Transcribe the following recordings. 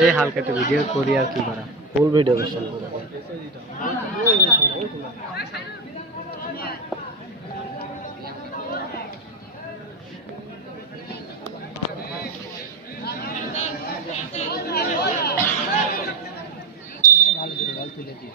যে হালকা একটু ভিডিও করি আর কি করা, ফুল ভিডিও করছেন ভালো করে বল তুলে দিই।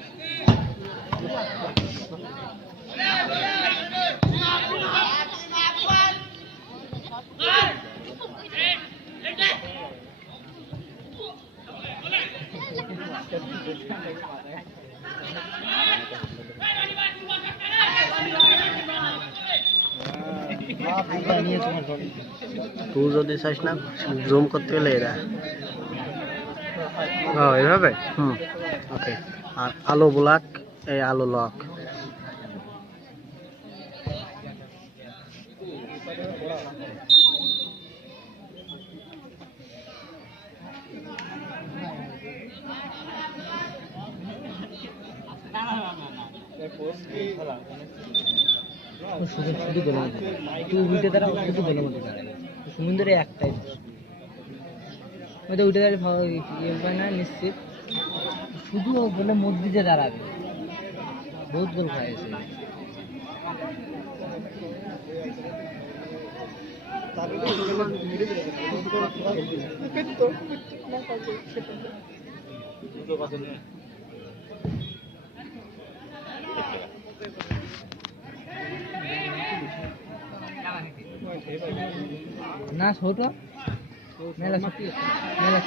তুই যদি চাইস না জুম করতে গেলে এরা এইভাবে ওকে। আর আলো ব্লক, এই আলো লক। সুন্দর একটাই উঠে দাঁড়িয়ে না নিশ্চিত, শুধু বলে মসজিদে দাঁড়াবে, বহুত গোল খাইছে। না ছোট মেলা মেলা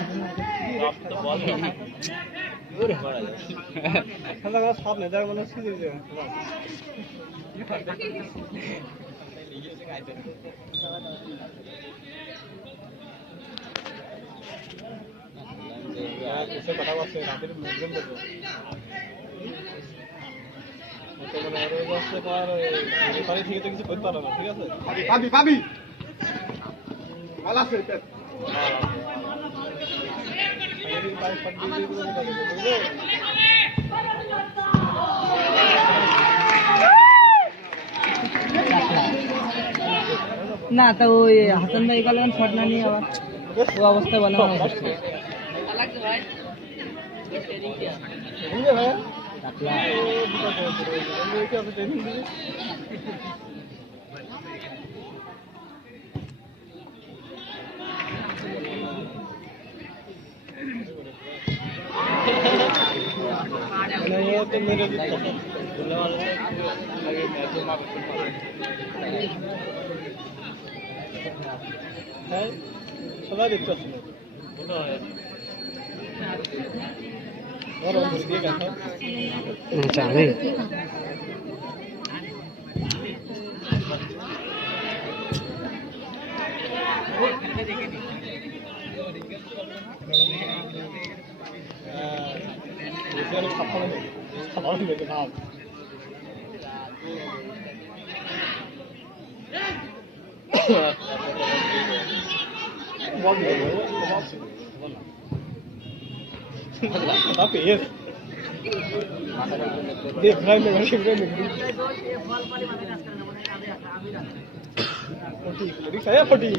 সামনে দেখ মনে হচ্ছে কথা বলছে রাতের মুভমেন্ট করবে ঠিক আছে, কিছু করতে পারো না। ঠিক আছে, পাবি পাবি ভালো আছে। না তা ওই হাসান ভাই গেলেন শট না নিয়ে আবার ও অবস্থায় বলে সবাই দেখতে আসছিল জানি tapi yes dia berani jadi saya padi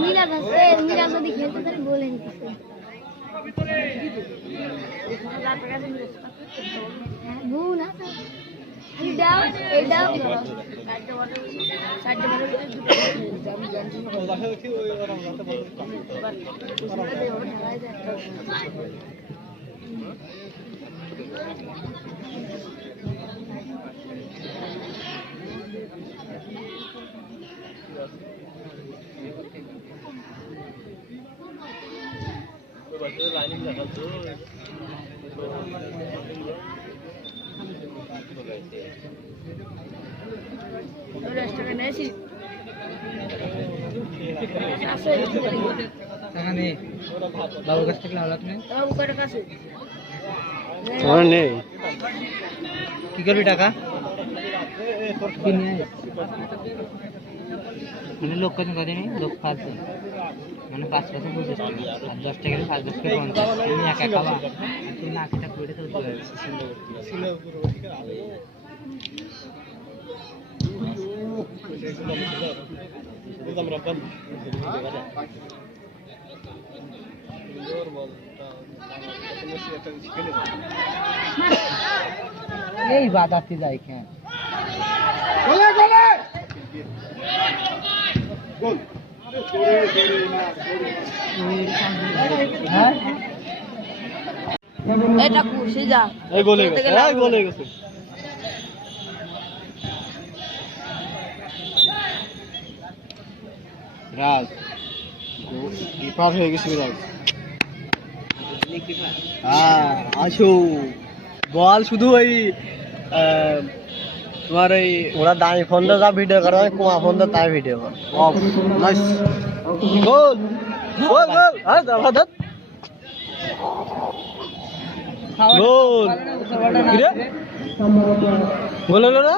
Meera যদি খেলতে তাহলে বলে নিতে ভুল না এখানে বাবুর কাছ থেকে হলাত নেই নেই কি করবি টাকা কি নিয়ে মানে লোক কত কদিন লোক ফালছে মানে 5 টাকা 25 টাকা আর 10 টাকা 5 টাকা 50 তুমি একা খাবা তুমি না খেটা করে তো এই বাদাতে যাই কেন হ্যাঁ এটা খুশি যা এই গোলে গেছে এই গোলে গেছে রাজ কিপার হয়ে গেছে রাজ হ্যাঁ আসো বল শুধু ওই তোমার এই ওরা দামি ফোনটা যা ভিডিও করে কুয়া ফোনটা তাই ভিডিও করে নাইস গোল গোল গোল আরে দাদা দাদ গোল গোল হলো না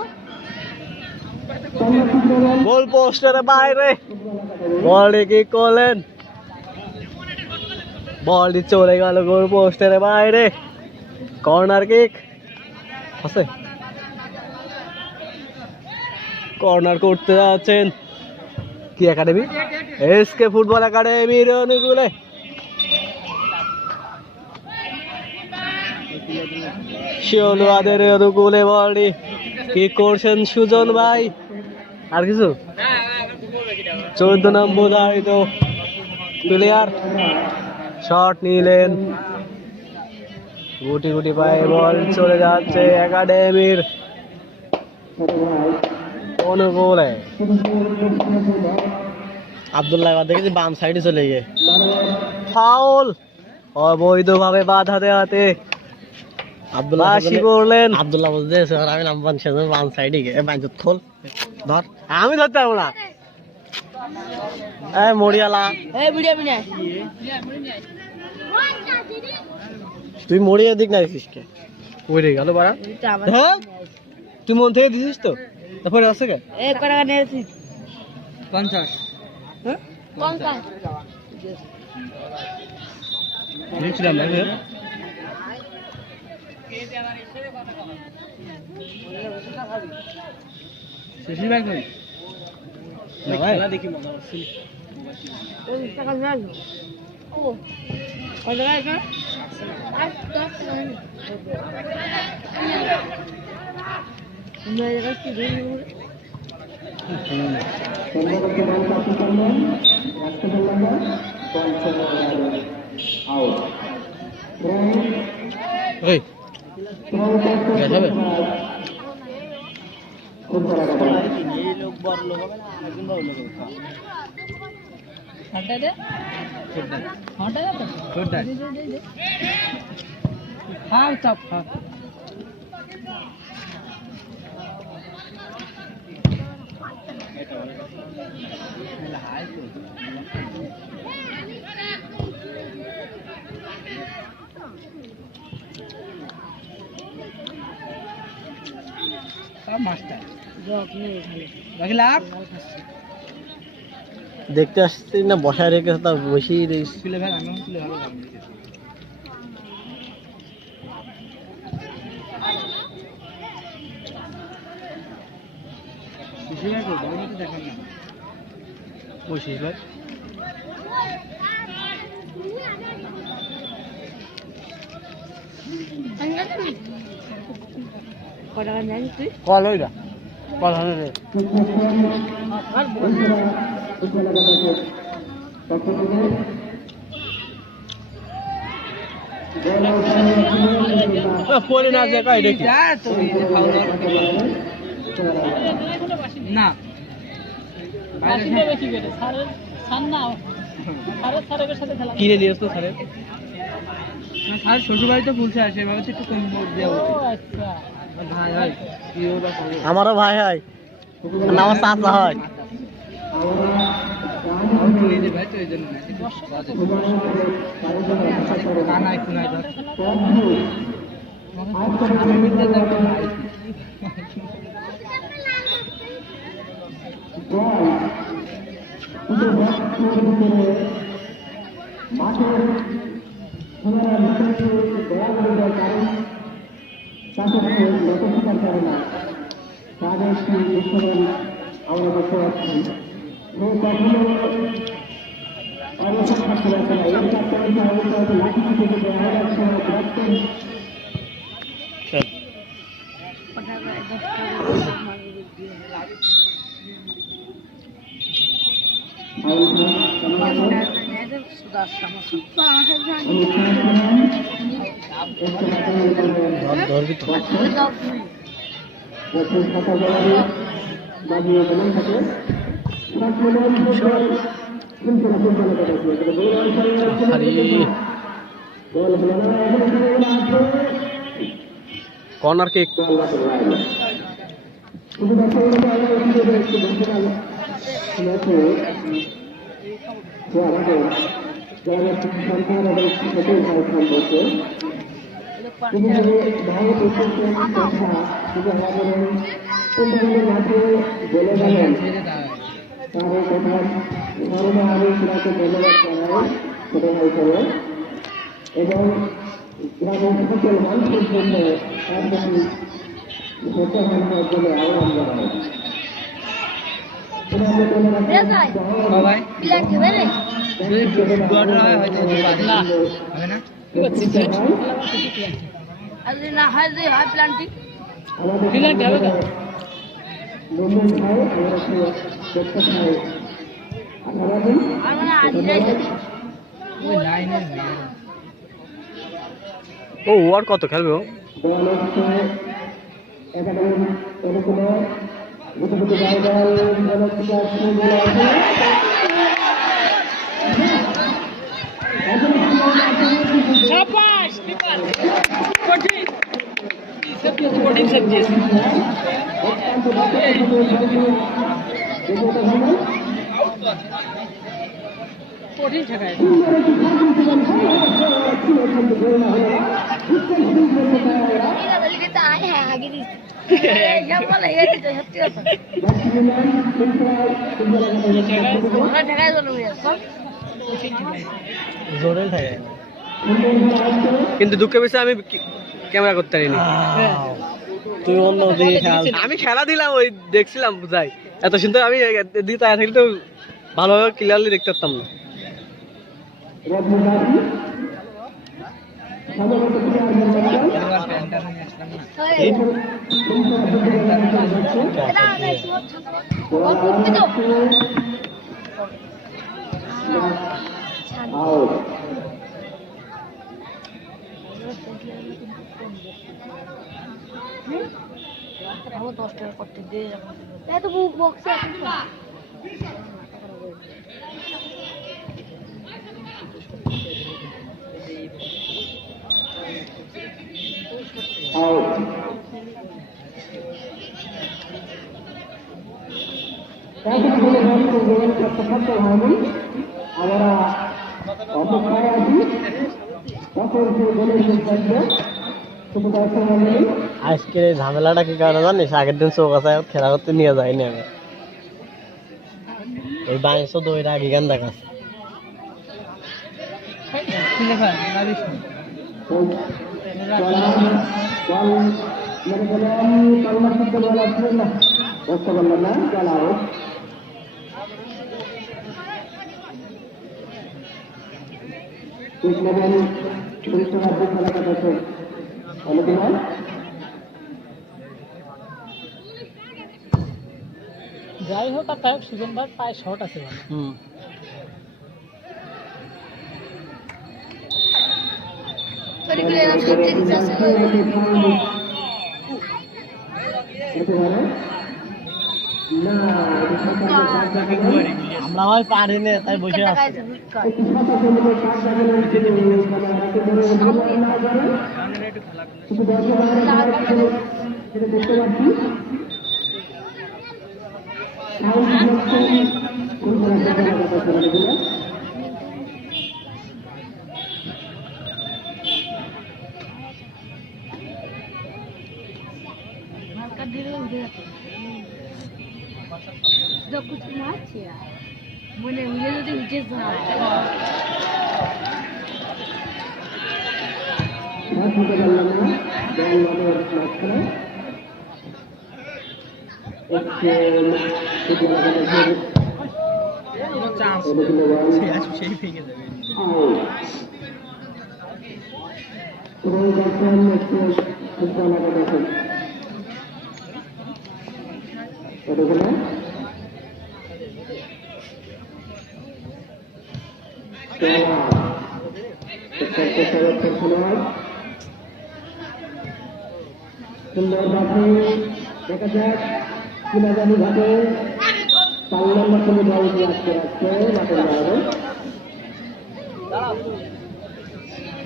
গোল পোস্টের বাইরে বল কি করলেন বলটি চলে গেল গোল পোস্টের বাইরে কর্নার কিক আছে কর্নার করতে যাচ্ছেন কি একাডেমি এসকে ফুটবল একাডেমির অনুকূলে শিওলুয়াদের অনুকূলে বলটি কি করছেন সুজন ভাই আর কিছু 14 নম্বর ধারিত প্লেয়ার শট নিলেন গুটি গুটি পায়ে বল চলে যাচ্ছে একাডেমির অনুকূলে আব্দুল্লাহ দেখেছি বাম সাইডে চলে গিয়ে ফাউল অবৈধভাবে বাধা দেওয়াতে আব্দুল্লাহ বললেন আব্দুল্লাহ বলতে আমি নাম্বার সেজন্য বাম সাইডে গিয়ে বাইজত খোল ধর আমি ধরতে পারবো না এই মরিয়ালা তুই মরিয়া দিক না দিছিস কে ওই রে গেল বাড়া হ্যাঁ তুই মন থেকে দিছিস তো তারপরে আছে কে 50 হ্যাঁ 50 নিয়েছিলাম না শেষই ভাই কই না ভাই দেখি মজা হচ্ছে ওই টাকা নিয়ে আসবো ও কত টাকা আর 10 টাকা মেরে কাছে দিন এই গেছে হবে এই লোক বড় লোক হবে না একজন বড় লোক হবে হাঁটা দে হাঁটা দে হাঁটা দে খাও চাপ খাও দেখতে আসছি না বসায় রেখেছে তা বসেই রেখেছিল বসিস ভাই কল ওইটা কল হবে রে পরে না যে কয় দেখি না কিনে নিয়ে আসতো স্যারের স্যার শ্বশুর বাড়িতে বলছে আসে এভাবে একটু কম দেওয়া উচিত ভাই ভাই আমারও ভাই হয় আমার চাচা হয় ভাই তো এই জন্য কানায় কুনায় ধর ধরবি তো কর্নার কিক এবং গ্রামের সকল মানুষের জন্য তার প্রতি শ্রদ্ধা জানানোর জন্য আহ্বান জানাই। ও আর কত খেলবে ও কঠিন ঠেকায় জোরে থাকে কিন্তু দুঃখের বিষয় আমি ক্যামেরা করতে পারিনি তুই অন্য দিকে আমি খেলা দিলাম ওই দেখছিলাম বুঝাই এত সুন্দর আমি দিকে তাই থাকলে তো ভালোভাবে ক্লিয়ারলি দেখতে পারতাম না আজকে ঝামেলাটা কি কারণে জানিস আগের দিন চৌকাছায় খেলা করতে নিয়ে যায়নি আমি ওই বাইশো দইটা আগে গান দেখাচ্ছে যাই হোক আর তাই হোক সুজন ভাই পায়ে শর্ট আছে ভালো। আমরা ভাই পারি না তাই বসে আছি। মনে উঠে যদি উঠে যায় সুন্দরভাবে দেখা যাক কিনা জানি ভাবে পাল্লার মাধ্যমে বল দিয়ে আসতে আসতে মাঠের বাইরে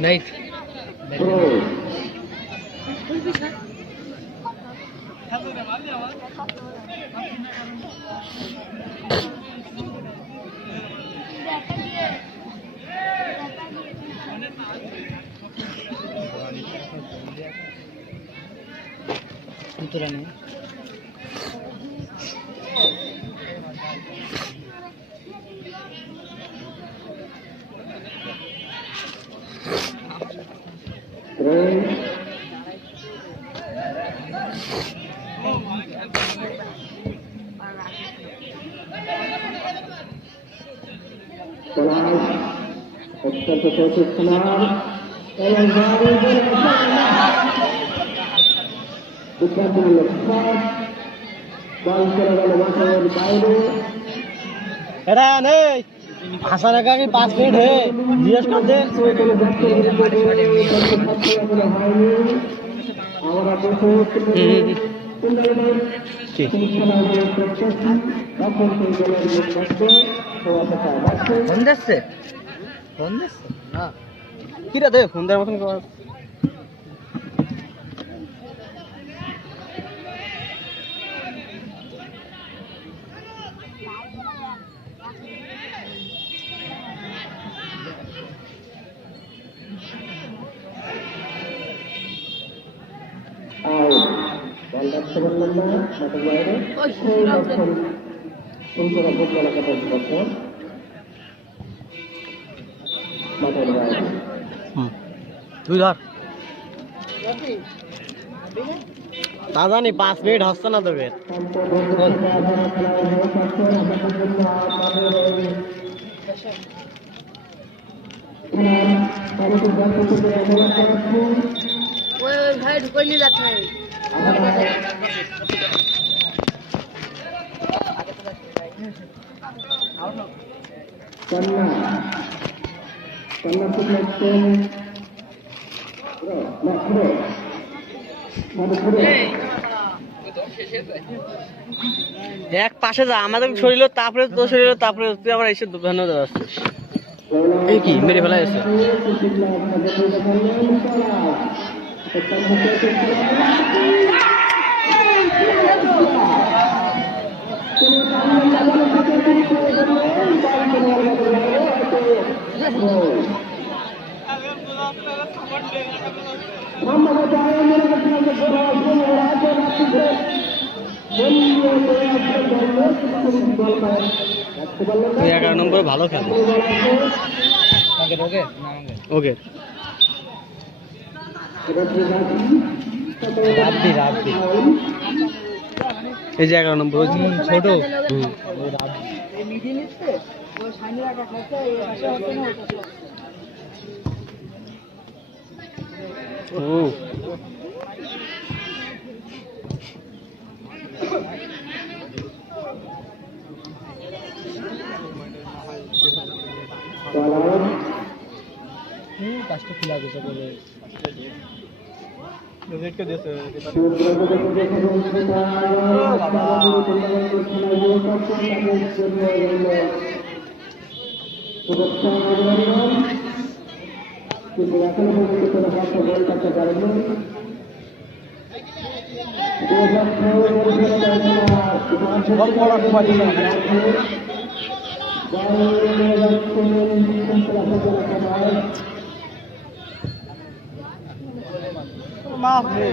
নাই অত্যন্ত চতুর্থ খেলার উদ্যানমূলক শট বল চলে গেল মাঠের বাইরে এটা নেই হাসান আগে 5 মিনিট হে জিজ্ঞেস করতে আমরা ফোন দিচ্ছে না কি রে দে ফোন দেওয়ার মতন কর বল রাখতে পারলাম না মাঠের বাইরে সুন্দর ফুটবল একাদশ মাঠের বাইরে তুই ধর তা জানি 5 মিনিট হচ্ছে না তোকে ওই ভাই ঢুকে নিয়ে যাচ্ছে এক পাশে যা আমাদের শরীর তারপরে তোর শরীর তারপরে তুই আবার এসে দোকানে যাচ্ছিস এই কি মেরে ফেলা গেছে তুই 11 নম্বর ভালো খেলে ওকে এই যে 11 নম্বর ছোট কাজটা খোলা গেছে বলে রেটকে দিয়েছে মাফ নেই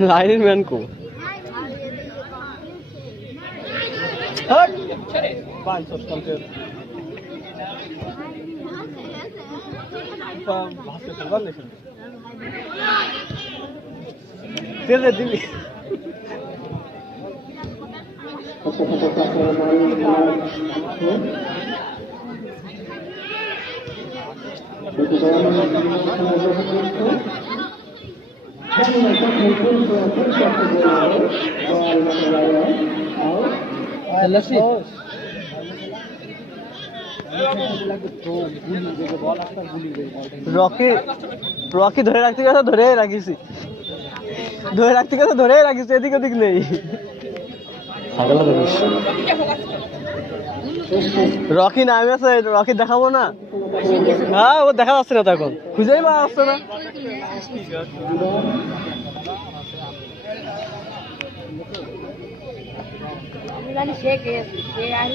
लाइनमैन को 500 कंपेयर दे दिल्ली রকি রকি ধরে রাখতে গেছে ধরে রাখিছি এদিক ওদিক নেই রকি নামে আছে রকি দেখাবো না হ্যাঁ ও দেখা যাচ্ছে না তো এখন খুঁজেই পাওয়া যাচ্ছে না শেখ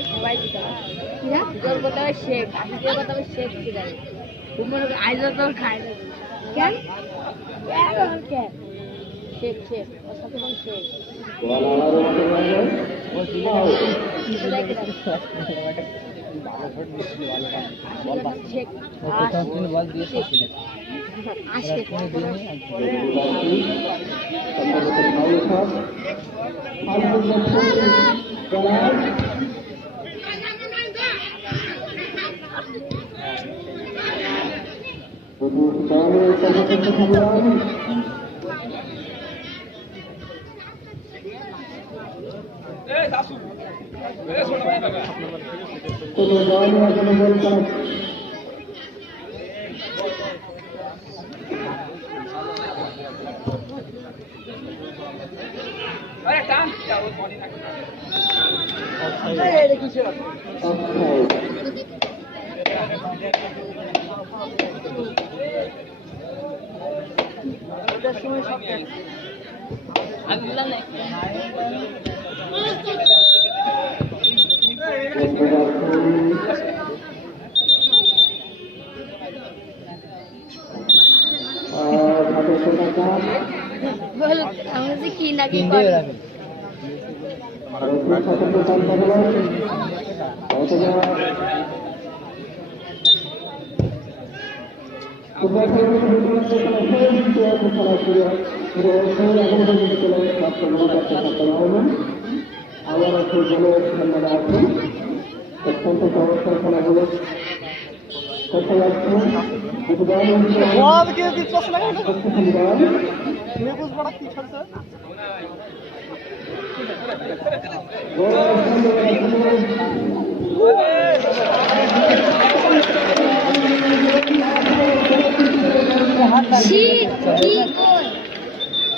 সবাই শেখ শেখ আইজ তো খায় কেন কেন শেখ শেখ শেখ কি নাকি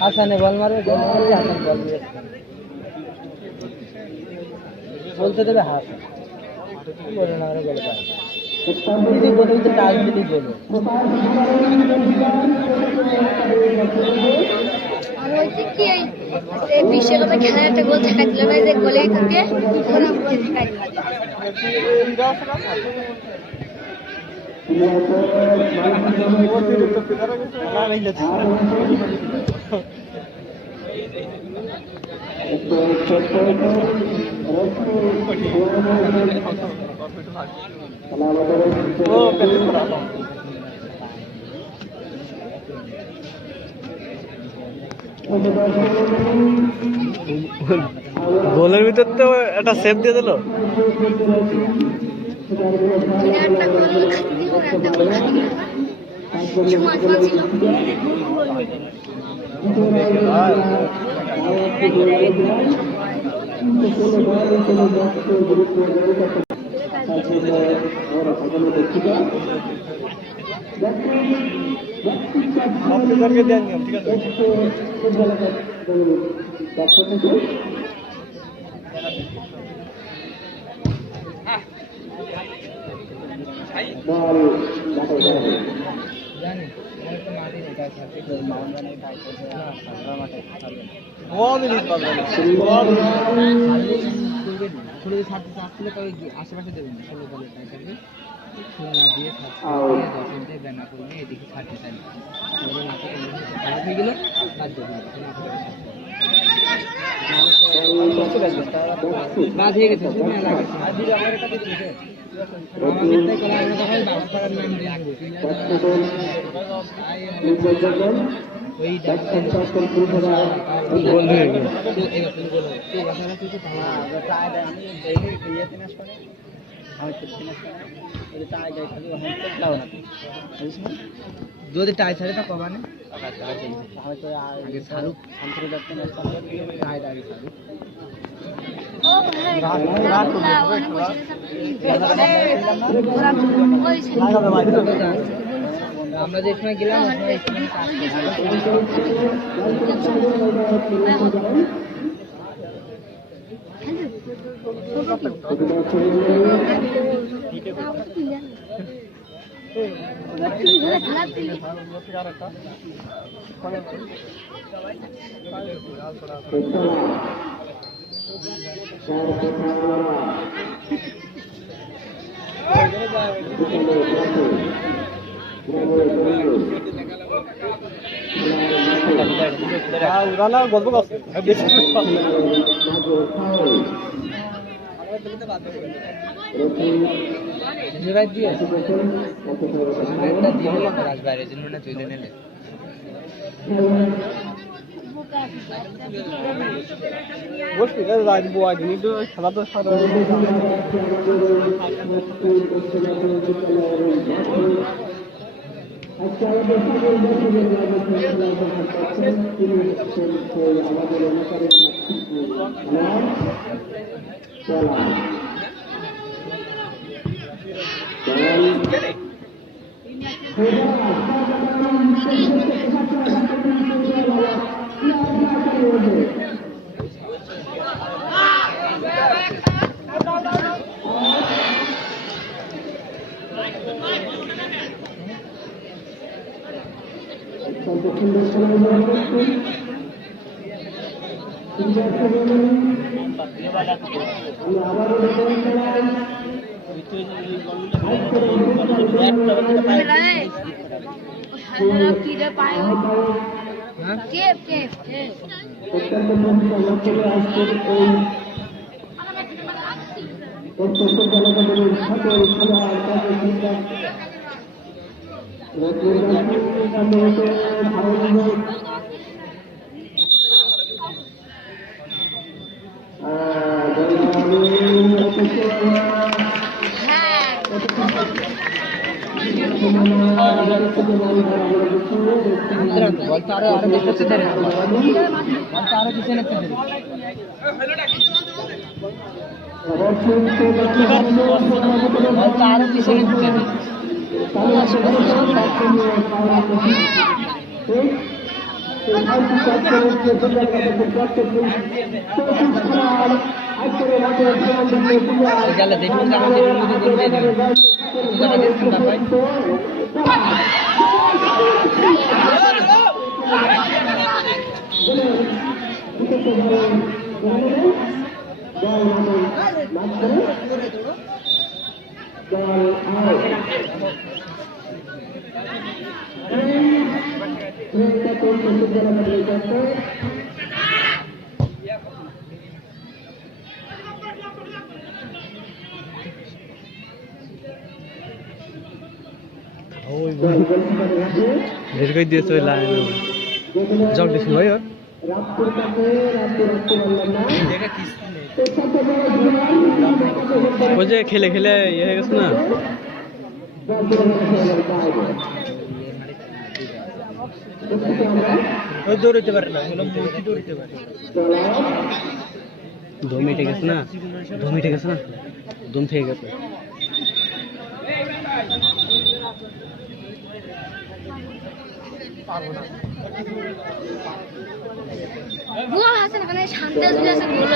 হাসানে বল মারবে হাসান বল বলতে দেবে হাস বলে না ওরা বলে দিদি বলে তো কাজ দিদি বলে আর হচ্ছে কি এই বিশ্বকাপে খেলার একটা গোল ঠেকা দিল না, যে গোলের ভিতর দিয়ে ওরা গোল ঠেকা দিল। গোলের ভিতর তো একটা সেভ দিয়ে দিল। একটা গোল খাতি দিল, একটা গোল খাতি দিল, সমান সমান ছিল। জানি একটা মাটি নেই, তাই ছাড়তে মাউন্ট বানাই তাই মাঠে ষোলো ছাড়তে চাচ্ছিল, তবে আশেপাশে দেবেন না, 16 বলে তাই থাকবে, 16 না দিয়ে 10 মিনিটে ব্যানা করলে এদিকে ছাড়তে চাই না, খারাপ হয়ে গেল বাদ দেবেন বাদ হয়ে গেছে, যদি টাই ছাড়ে তা কমানে হয়তো আগে শাহরুখ আন্তর্জাতিক টাইট আগে শাহরুখ ও ভাই অনেক বসে আমরা যে সময় গেলাম গল্প বাইরে জন্য না চলে নিলে বসবি রাখবো আগে কিন্তু খেলা তো দীর্ঘই দিয়েছে ওই লাইন জগ দিছিল ভাই ওর ওই যে খেলে খেলে ইয়ে হয়ে গেছে না ওই দৌড়তে পারে না দৌড়তে পারে 2 মিনিটে গেছে না 2 মিনিটে গেছে না দম থেকে গেছে গোল আছে না মানে শান্তি আছে আছে গোল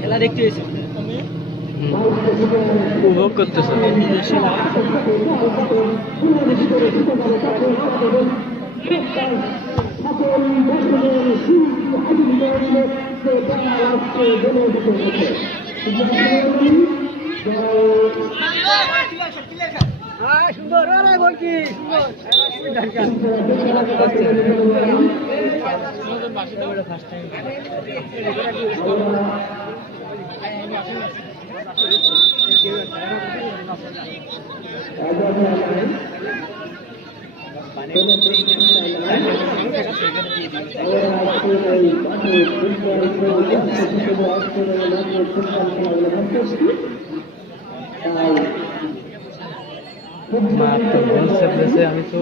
খেলা দেখতে এসে উপভোগ করতেছে সুন্দর বল কি আমি তো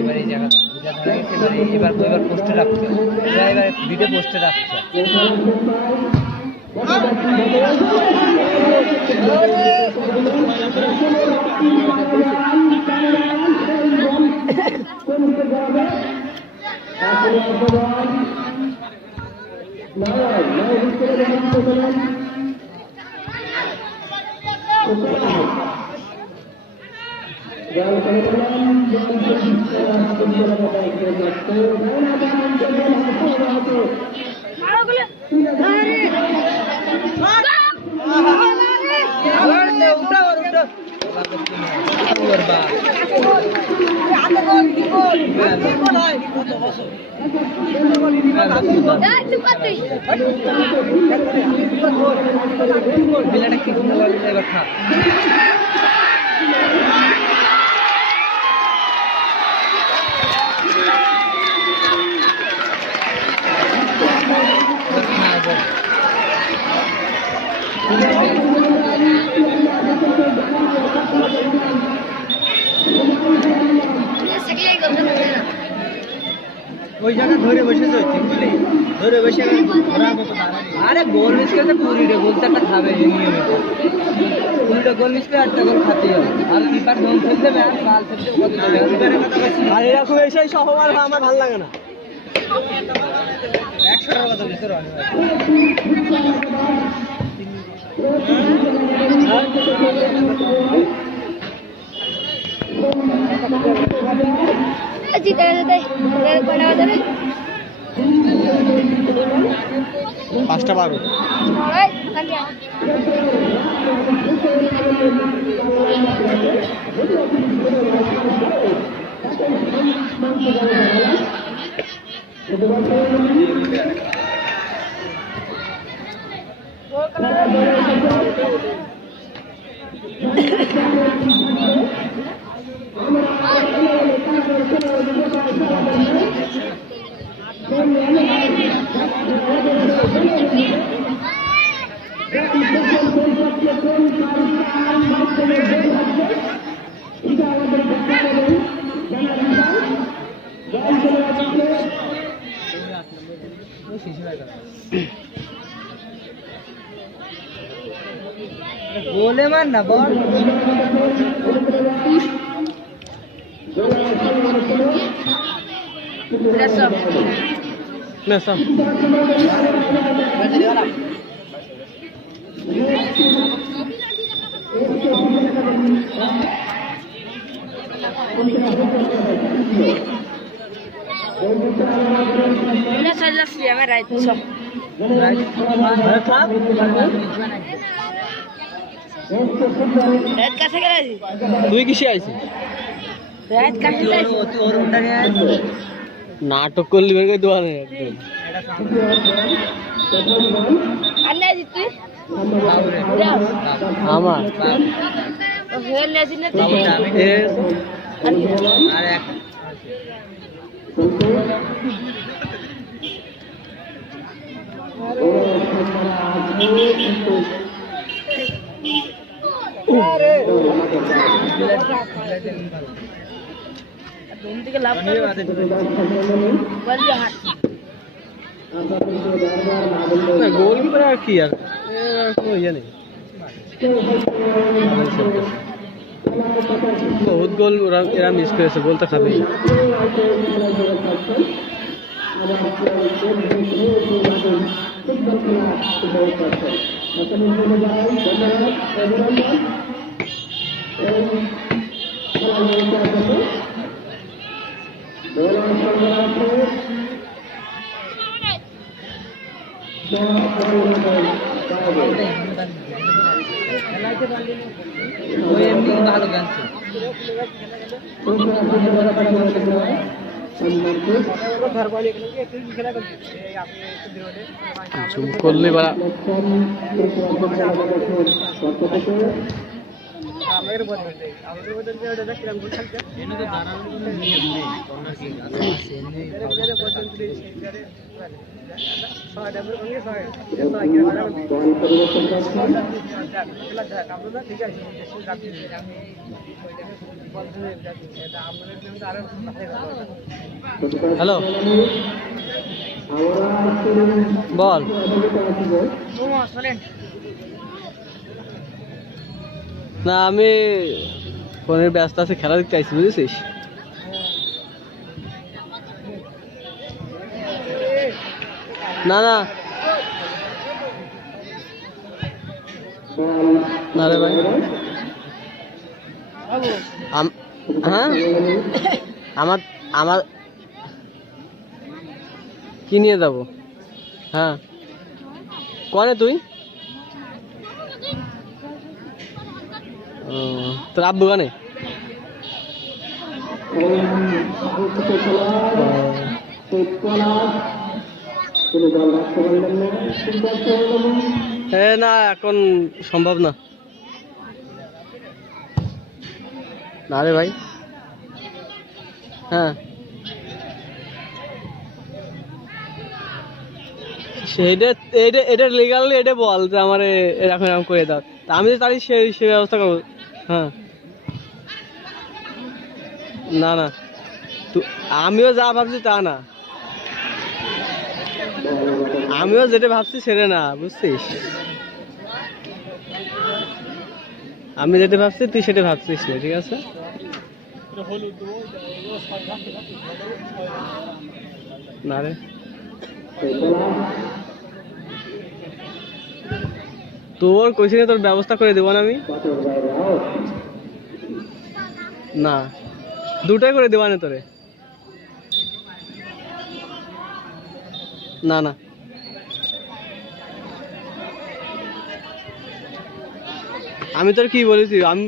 এবার এই জায়গাটা এবার পোস্টে রাখছে এবার ভিডিও পোস্টে রাখছে বিলাটা কি কথা ওই জায়গা ধরে বসেছে ধরে বসে আরে গোল মিস করতে পুরি রে গোল একটা খাবে নিয়মিত পুরিটা গোল মিস করে একটা গোল খাতে হবে আর কিপার গোল খেলতে হবে আর বাল খেলতে কত আর এরকম এসে সহবার আমার ভালো লাগে না 100 টাকার কথা ভিতরে জিতে যেতে কয়টা বাজে রে? 5:12 অলরাইট কান্দি গোলে মার না বল Nessa Una sola se llama Right. Red कैसे करा जी? তুই কিসে আইছিস? Red कैसे करा? তুই ওর ওটা নিয়ে আয়। নাটক করলি বের করে দোয়ানে একদম अन्ना जी तू? বাবুরে আমার तो फिर ले जी ना तू? বাবুটা আমি এ আর এক घूम के लाभ बल हाथ না গোলকিপার আর কি আর কোনো ইয়ে নেই বহুত গোল এরা মিস করেছে বলতে খাবে ওই এমনি ভালো খেলছে জুম করলে বাড়া হ্যালো বল না আমি ফোনের ব্যস্ত আছে খেলা দেখতে চাইছি বুঝেছিস না না না রে ভাই হ্যাঁ আমার আমার কি নিয়ে যাব হ্যাঁ কনে তুই তোর আব্বু কানে হ্যাঁ না এখন সম্ভব না না রে ভাই হ্যাঁ সেইটা এটা এটা লিগালি এটা বল যে আমার এরকম এরকম করে দাও তা আমি তারই সে ব্যবস্থা করবো হ্যাঁ না না আমিও যা ভাবছি তা না আমিও যেটা ভাবছি সেটা না বুঝছিস আমি যেটা ভাবছি তুই সেটা ভাবছিস না ঠিক আছে না রে তোর কোচিনে তোর ব্যবস্থা করে দেবো না আমি না, দুটাই করে দেওয়ানে তোরে। না না, আমি তোর কি বলেছি, আমি